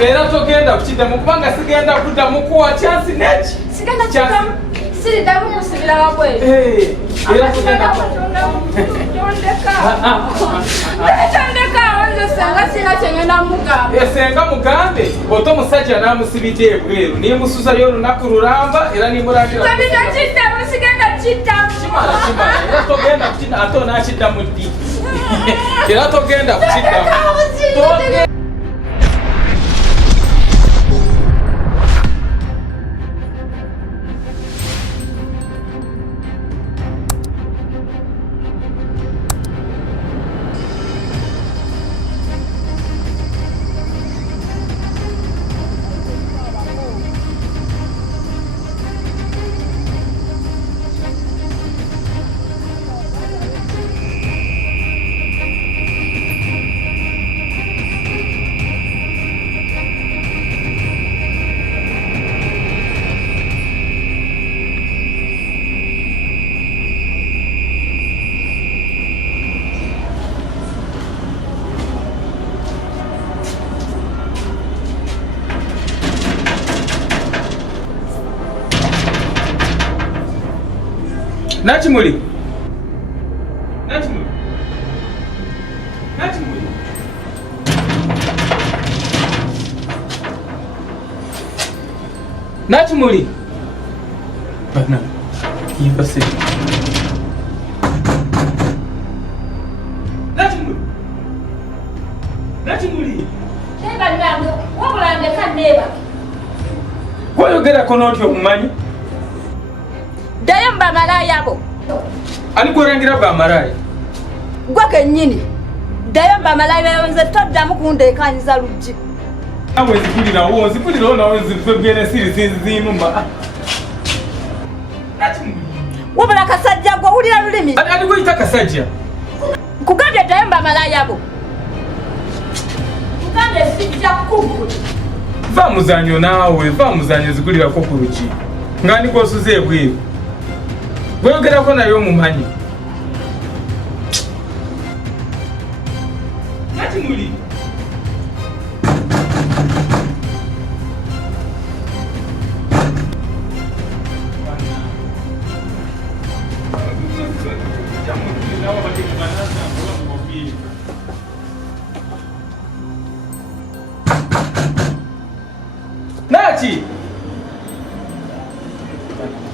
era togenda kukiddamu kubanga sigenda kuddamu kuwa chance neki sigenda kuddamu siridamu kusibira wabwe era togenda tondeka wanze senga sina kyengenda mugamba senga mugambe oto musajja namusibite ebweru nimusuzayo olunaku lulamba era nimulagira kiddamu sigenda kiddamu kimala era togenda kukiddamu ate onakiddamu ddi era togenda kukiddamu Nachimuli. Bana. Yibase. Nachimuli. Neba ndango, wabulande kaneba. Koyogera kono otyo mumanyi? Dayo mba malaya abo. Ani kurangira ba malaya? Gwake nyini. Dayo mba malaya yonze toddamu kundekanyiza lujji. Awe zipulira ona wenzifebene siri zinumba. Wabula kasajja gwo ulira lulimi. Ani kuyita kasajja? Kugambye dayo mba malaya abo. Kugambye sijja kukubu. Va muzanyo nawe, va muzanyo zikulira ko kuruki. Ngani ko suze bwiru. Gwogera ko nayo mumanyi. Nachimuli.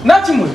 Nachimuli.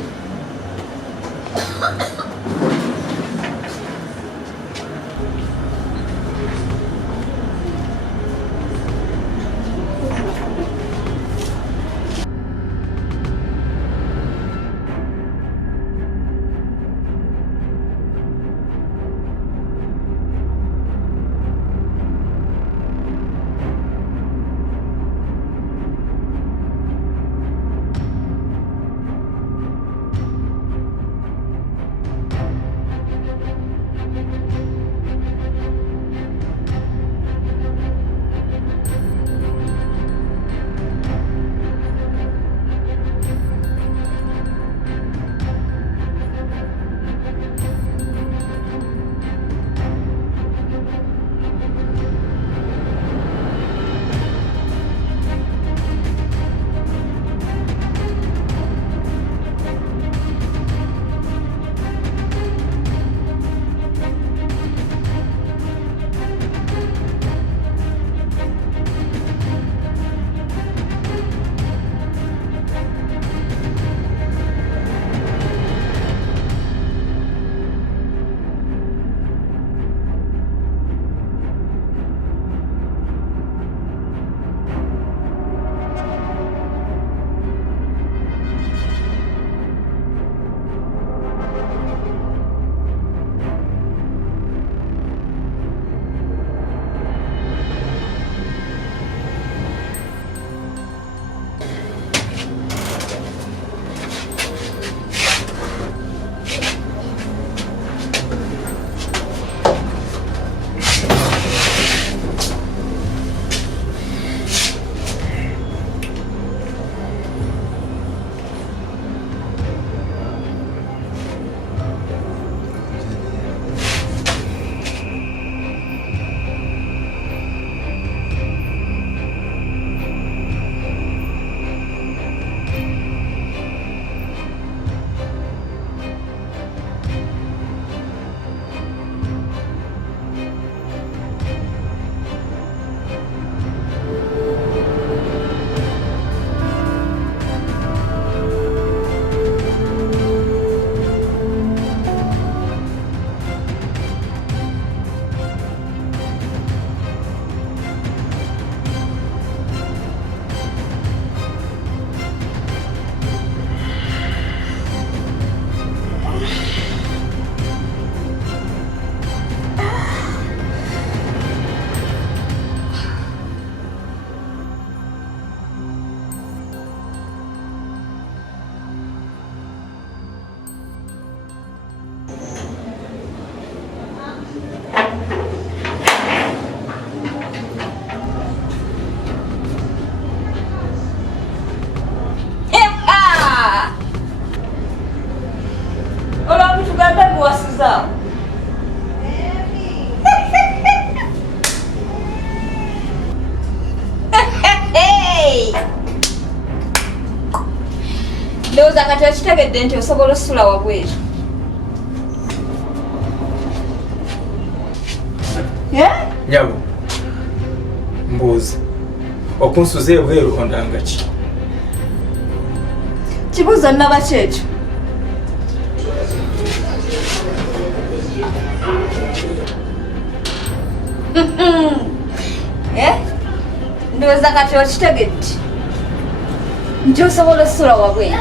Mbebe wasiza. Hey! Ndoza kati okitegedde nti osobola osula wabweru. Nyabo. Mbuzi. Okunsuza ebweru ondanga ki? Kibuuzo nnaba kyekyo. Ndowooza kati okitegedde nti osobola osula wabweru.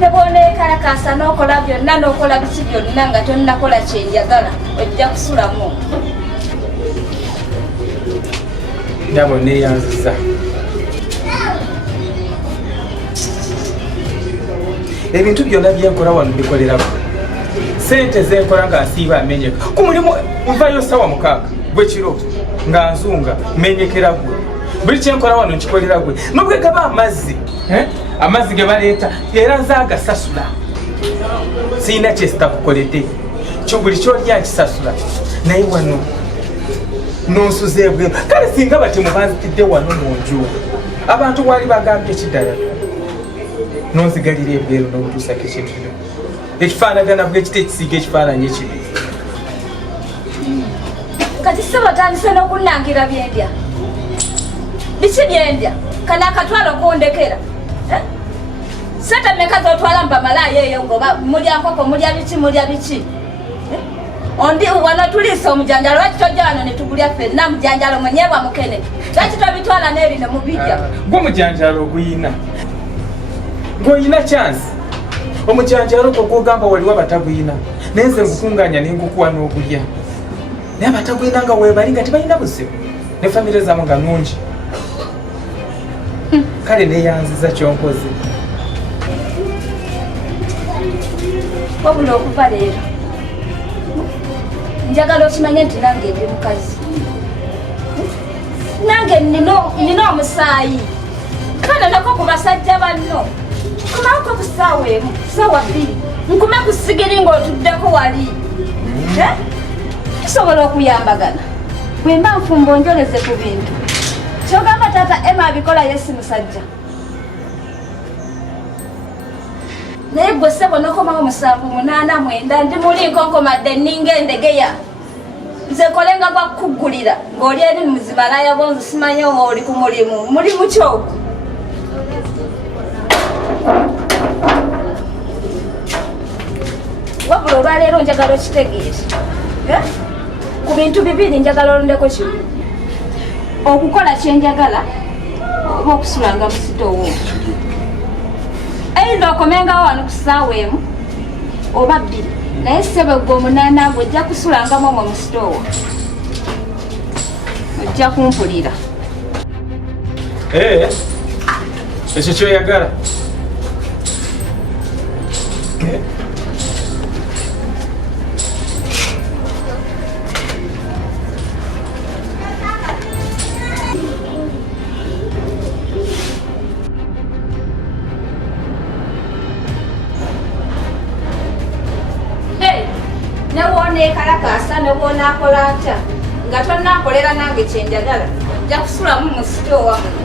Ne bw'oneekalakaasa n'okola byonna n'okola biki byonna nga tonnakola kyenjagala ojja kusulamu. Nyabo neeyanziza. Ebintu byonna byenkola wano bikolerako. Sente zenkola nga nsiiba amenyeka. Ku mulimu nvayo sawa 6 gwe kiro nga nzunga menyekera gwe. Buli kyenkola wano nkikolera gwe. Nubwe gaba amazzi. Amazzi ge baleeta era nzaaga sasula. Sina kyesta kukoledde. Kyo buli kyolya nkisasula. Naye wano nonsuza ebweru. Kale singa bati mubanzitidde wano mu nju. Abantu wali bagambye kiddala. Nonsigalira ebweru n'obutuusa k'ekintu. Ekifaanagana bw'ekiti ekisiiga ekifaananyi ekibi. Kati se batandise n'okunnangira byendya. Biki byendya? Kano akatwalo kundekera. Sente mmeka z'otwala mu bamalaaya eyo ng'oba mulya nkoko mulya biki? Ondi wano tuliisa omujanjalo lwaki tojja wano ne tugulya ffenna mujanjalo mwenyeebwa mukene. Lwaki tobitwala n'eri ne mubijja? Gwe mujanjalo oguyina. Ng'oyina chance. Omujanjalo gw'ogamba waliwo abataguyina. Naye nze ngukunganya ne ngukuwa n'ogulya. Naye abataguyina nga weebali nga tebalina buzibu. Ne famire zaamu nga nnungi. Kale neeyanziza kyonkoze. Wabula okuva leero njagala okimanye nti nange ndi mukazi. Nange nina omusaayi. Kale nako ku basajja banno. Nkumako ku ssaawa emu, ssaawa 2. Nkume ku sigiri ng'otuddeko wali. Tusobola okuyambagana. Bwe mba nfumba onjoleze ku bintu. Kyogamba taata Emma abikola yesi musajja. Naye gwe ssebo n'okomawo 7, 8, 9 ndi muli nkonkomadde nninga endegeya. Nze kolenga gwa kukuggulira ng'oli eri muzibalaaya bonzo simanyi oba oli ku mulimu. Mulimu ki ogwo? Wabula olwaleero njagala okitegeere. Ku bintu 2 njagala olondeko kimu. Okukola kyenjagala oba okusulanga mu sitoowo. Either okomengawo wano ku ssaawa emu oba 2. Naye ssebo gwe 8 agwo ojja kusulangamu omwo mu sitoowo. Ojja kumpulira. Ekyo kyoyagala. Nekalakaasa ne bw'onaakola atya nga tonnaakolera nange kyenjagala ojja kusulamu mu sitoowa muno.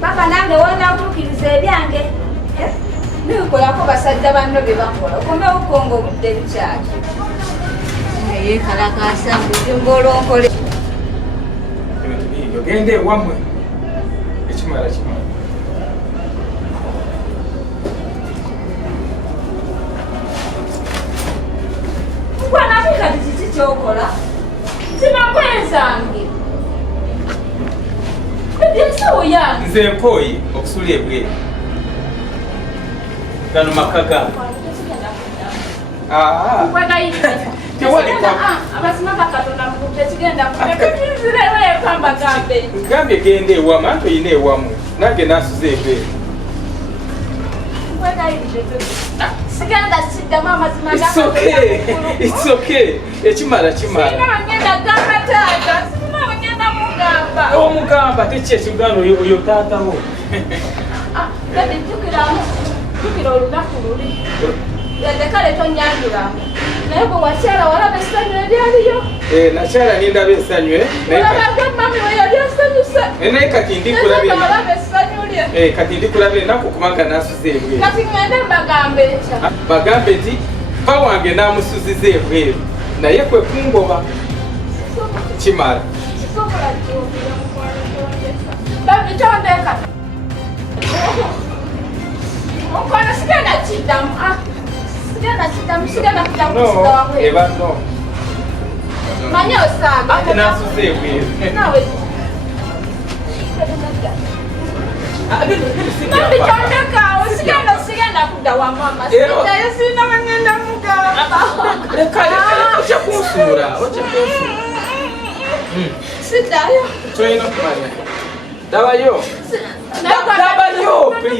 Papa nange woonaakutuukiriza ebyange. Nibikolako basajja banno bye bakola okomewo konga obudde bukyali. Naye kalakaasa ng'olonkole. Ogende ewammwe ekimala kimala. Kati kiki kyokola? Sinakwenzange. Ebyensawo yange. Nze mpooyi okusula ebweru. Gano maka gange. Abasima bakatonda mukutte kigenda kutekizirewo ekamba gambe. Gambye genda ewamu anti oyina ewamu. Nange naasuza ebweru. Siganda siddamu amazima It's okay. Ekimala kimala. Sina ngenda gamba taata. Sina ngenda mugamba. Omugamba tekyekigano oyo taatawo. Kati tukira olunaku luli. kale tonyanjula naye bwe wakyala walaba essanyu eryaliyo nakyala nindaba essanyu olabaga mami we yali asanyuse naye kati ndikulabye olaba essanyu lye kati ndikulabye ennaku kubanga nasuza ebweru kati ŋŋende mbagambe ekya bagambe nti pa wange namusuziza ebweru naye kwe kungoba kimala kisobola kyogera babitondeka mukwano sigenda kiddamu sigenda kuddamu kusiga wabweru eba no manye osaaga ate nasuza ebweru nawe babitondeka awo sigenda kudda wa mama naye sirina bangenda mugamba ojja kunsuula siddayo tolina okumanya dabayo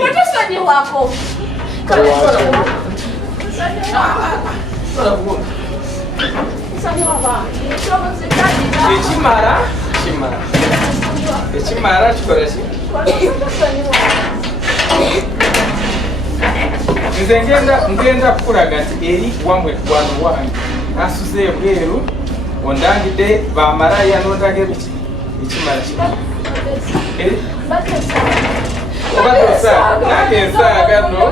watusonyiwako ekimala kikola ki nze ngenda kukulaga nti eri wamwe wano wange nasuza ebweru ondangidde bamalaya nondaga ebiki ekimala ki obatosa nange ensaaga no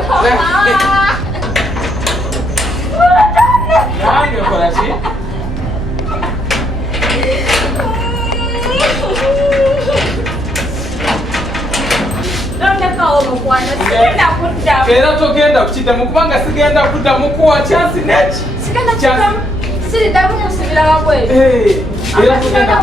nange nkola ki era togenda kukiddamu kubanga sigenda kuddamu kuwa kyansi neki siridamumusibira wabweru era togenda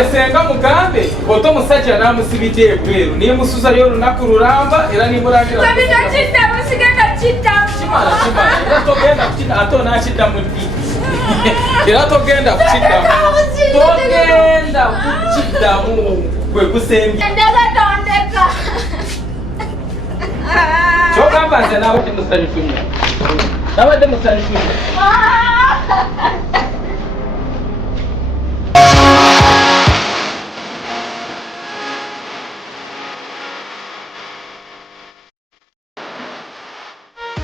esenga mugambe oto omusajja namusibidde ebweru nimusuzayo olunaku lulamba era nimulagira era togenda kukidda ate onakiddamu ddi era togenda kukiddamu kwe kusembye kyogamba nze nabadde musanyufu nnyo